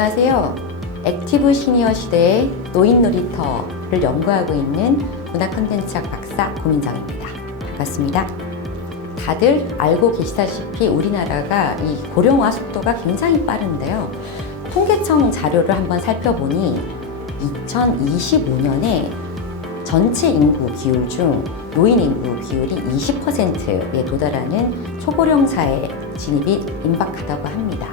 안녕하세요. 액티브 시니어 시대의 노인 놀이터를 연구하고 있는 문화 콘텐츠학 박사 고민정입니다. 반갑습니다. 다들 알고 계시다시피 우리나라가 이 고령화 속도가 굉장히 빠른데요. 통계청 자료를 한번 살펴보니 2025년에 전체 인구 비율 중 노인 인구 비율이 20%에 도달하는 초고령 사회 진입이 임박하다고 합니다.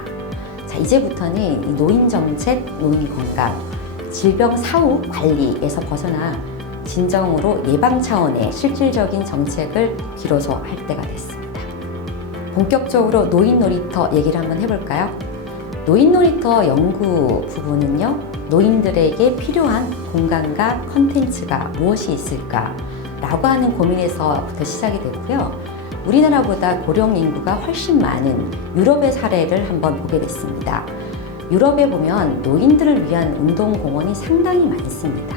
자, 이제부터는 이 노인 정책, 노인 건강, 질병 사후 관리에서 벗어나 진정으로 예방 차원의 실질적인 정책을 비로소 할 때가 됐습니다. 본격적으로 노인 놀이터 얘기를 한번 해볼까요? 노인 놀이터 연구 부분은요, 노인들에게 필요한 공간과 컨텐츠가 무엇이 있을까 라고 하는 고민에서부터 시작이 됐고요. 우리나라보다 고령 인구가 훨씬 많은 유럽의 사례를 한번 보게 됐습니다. 유럽에 보면 노인들을 위한 운동공원이 상당히 많습니다.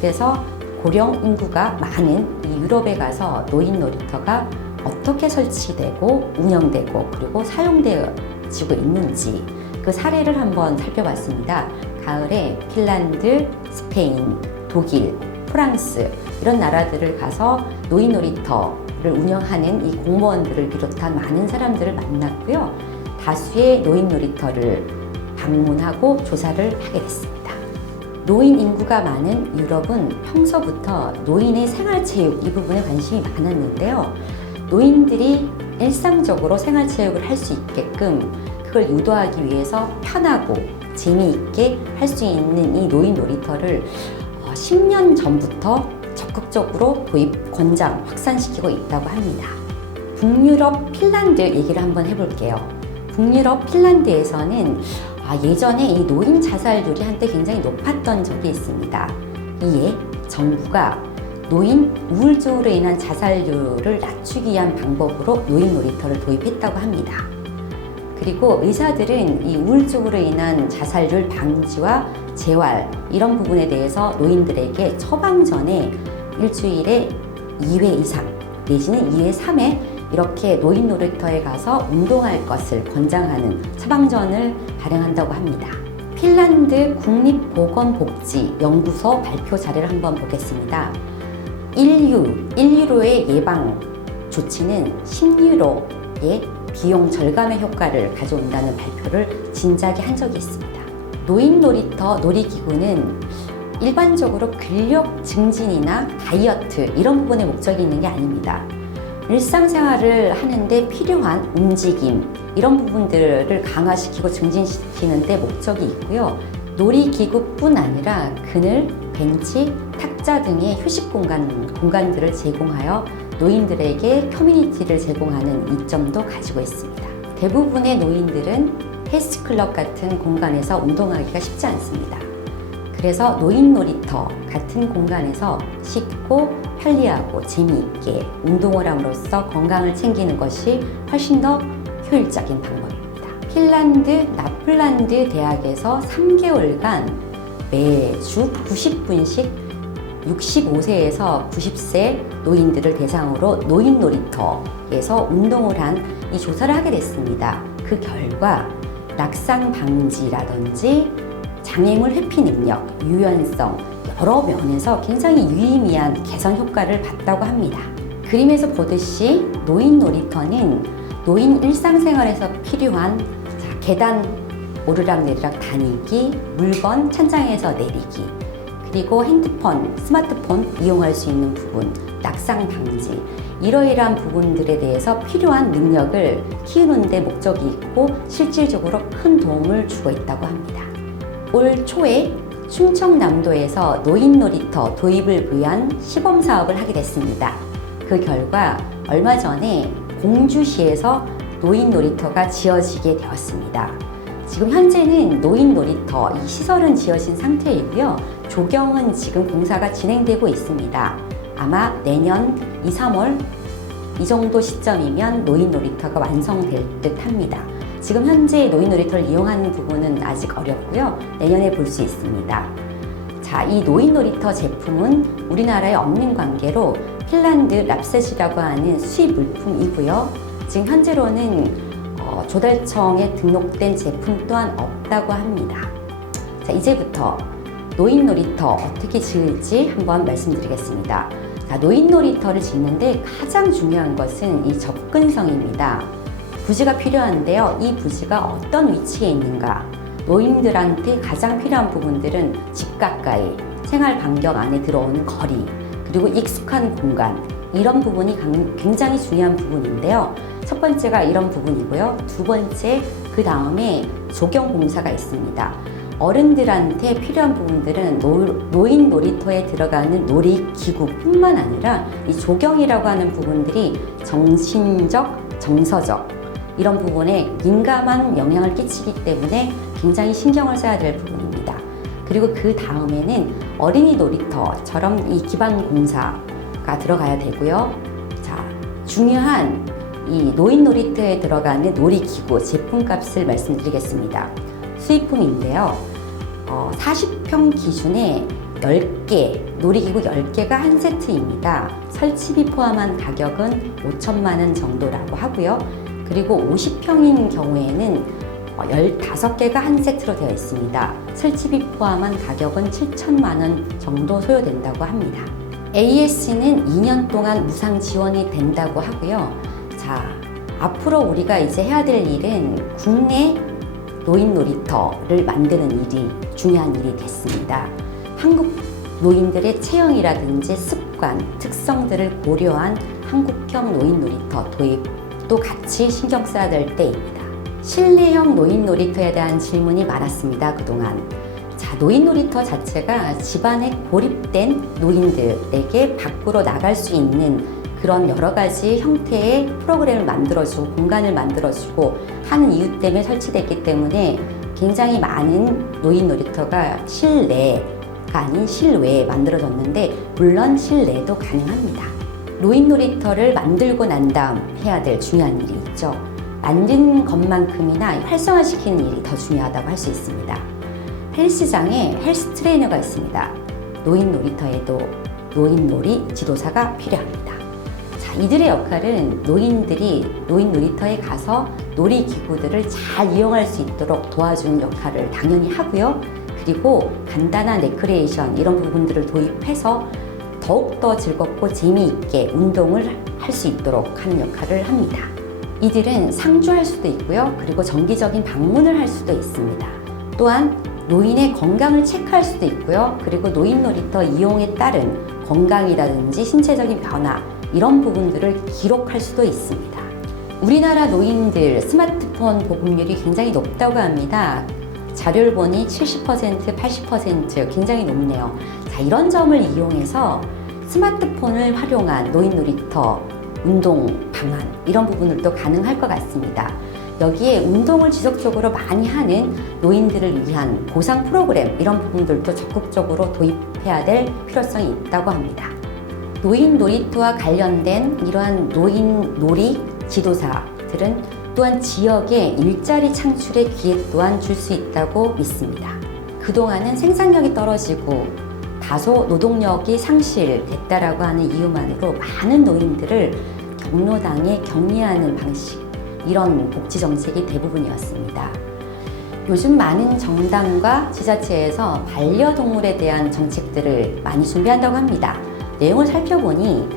그래서 고령 인구가 많은 이 유럽에 가서 노인 놀이터가 어떻게 설치되고 운영되고 그리고 사용되어지고 있는지 그 사례를 한번 살펴봤습니다. 가을에 핀란드, 스페인, 독일, 프랑스 이런 나라들을 가서 노인 놀이터를 운영하는 이 공무원들을 비롯한 많은 사람들을 만났고요. 다수의 노인 놀이터를 방문하고 조사를 하게 됐습니다. 노인 인구가 많은 유럽은 평소부터 노인의 생활체육 이 부분에 관심이 많았는데요. 노인들이 일상적으로 생활체육을 할 수 있게끔 그걸 유도하기 위해서 편하고 재미있게 할 수 있는 이 노인 놀이터를 10년 전부터 적극적으로 도입, 권장, 확산시키고 있다고 합니다. 북유럽 핀란드 얘기를 한번 해볼게요. 북유럽 핀란드에서는 예전에 이 노인 자살률이 한때 굉장히 높았던 적이 있습니다. 이에 정부가 노인 우울증으로 인한 자살률을 낮추기 위한 방법으로 노인 놀이터를 도입했다고 합니다. 그리고 의사들은 이 우울증으로 인한 자살률 방지와 재활 이런 부분에 대해서 노인들에게 처방 전에 일주일에 2회 이상 내지는 2회 3회 이렇게 노인 놀이터에 가서 운동할 것을 권장하는 처방전을 발행한다고 합니다. 핀란드 국립보건복지연구소 발표 자료를 한번 보겠습니다. 1유로의 예방 조치는 10유로의 비용 절감의 효과를 가져온다는 발표를 진작에 한 적이 있습니다. 노인 놀이터 놀이기구는 일반적으로 근력 증진이나 다이어트 이런 부분에 목적이 있는 게 아닙니다. 일상생활을 하는데 필요한 움직임 이런 부분들을 강화시키고 증진시키는 데 목적이 있고요. 놀이기구뿐 아니라 그늘, 벤치, 탁자 등의 휴식 공간들을 제공하여 노인들에게 커뮤니티를 제공하는 이점도 가지고 있습니다. 대부분의 노인들은 헬스클럽 같은 공간에서 운동하기가 쉽지 않습니다. 그래서 노인 놀이터 같은 공간에서 쉽고 편리하고 재미있게 운동을 함으로써 건강을 챙기는 것이 훨씬 더 효율적인 방법입니다. 핀란드 나플란드 대학에서 3개월간 매주 90분씩 65세에서 90세 노인들을 대상으로 노인 놀이터에서 운동을 한 이 조사를 하게 됐습니다. 그 결과 낙상 방지라든지 장애물 회피 능력, 유연성 여러 면에서 굉장히 유의미한 개선 효과를 봤다고 합니다. 그림에서 보듯이 노인 놀이터는 노인 일상생활에서 필요한 계단 오르락내리락 다니기, 물건 천장에서 내리기, 그리고 핸드폰, 스마트폰 이용할 수 있는 부분, 낙상 방지 이러이러한 부분들에 대해서 필요한 능력을 키우는 데 목적이 있고 실질적으로 큰 도움을 주고 있다고 합니다. 올 초에 충청남도에서 노인 놀이터 도입을 위한 시범 사업을 하게 됐습니다. 그 결과 얼마 전에 공주시에서 노인 놀이터가 지어지게 되었습니다. 지금 현재는 노인 놀이터 이 시설은 지어진 상태이고요. 조경은 지금 공사가 진행되고 있습니다. 아마 내년 2, 3월 이 정도 시점이면 노인 놀이터가 완성될 듯 합니다. 지금 현재 노인 놀이터를 이용하는 부분은 아직 어렵고요. 내년에 볼 수 있습니다. 자, 이 노인 놀이터 제품은 우리나라에 없는 관계로 핀란드 랍셋이라고 하는 수입 물품이고요. 지금 현재로는 조달청에 등록된 제품 또한 없다고 합니다. 자, 이제부터 노인 놀이터 어떻게 지을지 한번 말씀드리겠습니다. 자, 노인 놀이터를 짓는데 가장 중요한 것은 이 접근성입니다. 부지가 필요한데요. 이 부지가 어떤 위치에 있는가? 노인들한테 가장 필요한 부분들은 집 가까이, 생활 반경 안에 들어오는 거리, 그리고 익숙한 공간, 이런 부분이 굉장히 중요한 부분인데요. 첫 번째가 이런 부분이고요. 두 번째, 그 다음에 조경 공사가 있습니다. 어른들한테 필요한 부분들은 노인 놀이터에 들어가는 놀이기구뿐만 아니라 이 조경이라고 하는 부분들이 정신적, 정서적 이런 부분에 민감한 영향을 끼치기 때문에 굉장히 신경을 써야 될 부분입니다. 그리고 그 다음에는 어린이 놀이터처럼 이 기반 공사가 들어가야 되고요. 자, 중요한 이 노인 놀이터에 들어가는 놀이기구 제품값을 말씀드리겠습니다. 수입품인데요. 40평 기준에 10개, 놀이기구 10개가 한 세트입니다. 설치비 포함한 가격은 5천만 원 정도라고 하고요. 그리고 50평인 경우에는 15개가 한 세트로 되어 있습니다. 설치비 포함한 가격은 7천만 원 정도 소요된다고 합니다. AS는 2년 동안 무상 지원이 된다고 하고요. 자, 앞으로 우리가 이제 해야 될 일은 국내 노인 놀이터를 만드는 일이 중요한 일이 됐습니다. 한국 노인들의 체형이라든지 습관, 특성들을 고려한 한국형 노인 놀이터 도입도 같이 신경 써야 될 때입니다. 실내형 노인 놀이터에 대한 질문이 많았습니다, 그동안. 자, 노인 놀이터 자체가 집안에 고립된 노인들에게 밖으로 나갈 수 있는 그런 여러 가지 형태의 프로그램을 만들어주고 공간을 만들어주고 하는 이유 때문에 설치됐기 때문에 굉장히 많은 노인 놀이터가 실내가 아닌 실외에 만들어졌는데 물론 실내도 가능합니다. 노인 놀이터를 만들고 난 다음 해야 될 중요한 일이 있죠. 만든 것만큼이나 활성화시키는 일이 더 중요하다고 할 수 있습니다. 헬스장에 헬스 트레이너가 있습니다. 노인 놀이터에도 노인 놀이 지도사가 필요합니다. 이들의 역할은 노인들이 노인 놀이터에 가서 놀이기구들을 잘 이용할 수 있도록 도와주는 역할을 당연히 하고요. 그리고 간단한 레크레이션 이런 부분들을 도입해서 더욱더 즐겁고 재미있게 운동을 할 수 있도록 하는 역할을 합니다. 이들은 상주할 수도 있고요. 그리고 정기적인 방문을 할 수도 있습니다. 또한 노인의 건강을 체크할 수도 있고요. 그리고 노인 놀이터 이용에 따른 건강이라든지 신체적인 변화 이런 부분들을 기록할 수도 있습니다. 우리나라 노인들 스마트폰 보급률이 굉장히 높다고 합니다. 자료를 보니 70%, 80% 굉장히 높네요. 자, 이런 점을 이용해서 스마트폰을 활용한 노인 놀이터, 운동 방안 이런 부분들도 가능할 것 같습니다. 여기에 운동을 지속적으로 많이 하는 노인들을 위한 보상 프로그램 이런 부분들도 적극적으로 도입해야 될 필요성이 있다고 합니다. 노인 놀이터와 관련된 이러한 노인 놀이 지도사들은 또한 지역의 일자리 창출에 기회 또한 줄 수 있다고 믿습니다. 그동안은 생산력이 떨어지고 다소 노동력이 상실됐다라고 하는 이유만으로 많은 노인들을 경로당에 격리하는 방식 이런 복지 정책이 대부분이었습니다. 요즘 많은 정당과 지자체에서 반려동물에 대한 정책들을 많이 준비한다고 합니다. 내용을 살펴보니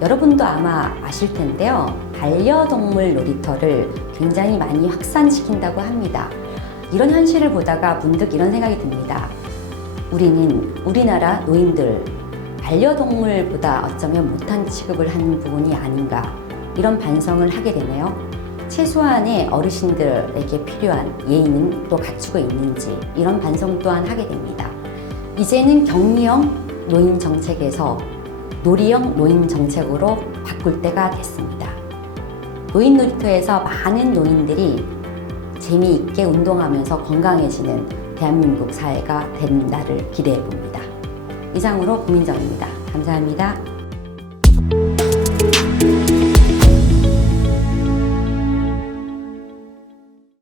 여러분도 아마 아실 텐데요. 반려동물 놀이터를 굉장히 많이 확산시킨다고 합니다. 이런 현실을 보다가 문득 이런 생각이 듭니다. 우리는 우리나라 노인들 반려동물보다 어쩌면 못한 취급을 하는 부분이 아닌가 이런 반성을 하게 되네요. 최소한의 어르신들에게 필요한 예의는 또 갖추고 있는지 이런 반성 또한 하게 됩니다. 이제는 격리형 노인 정책에서 놀이형 노인 정책으로 바꿀 때가 됐습니다. 노인 놀이터에서 많은 노인들이 재미있게 운동하면서 건강해지는 대한민국 사회가 된 날을 기대해 봅니다. 이상으로 고민정입니다. 감사합니다.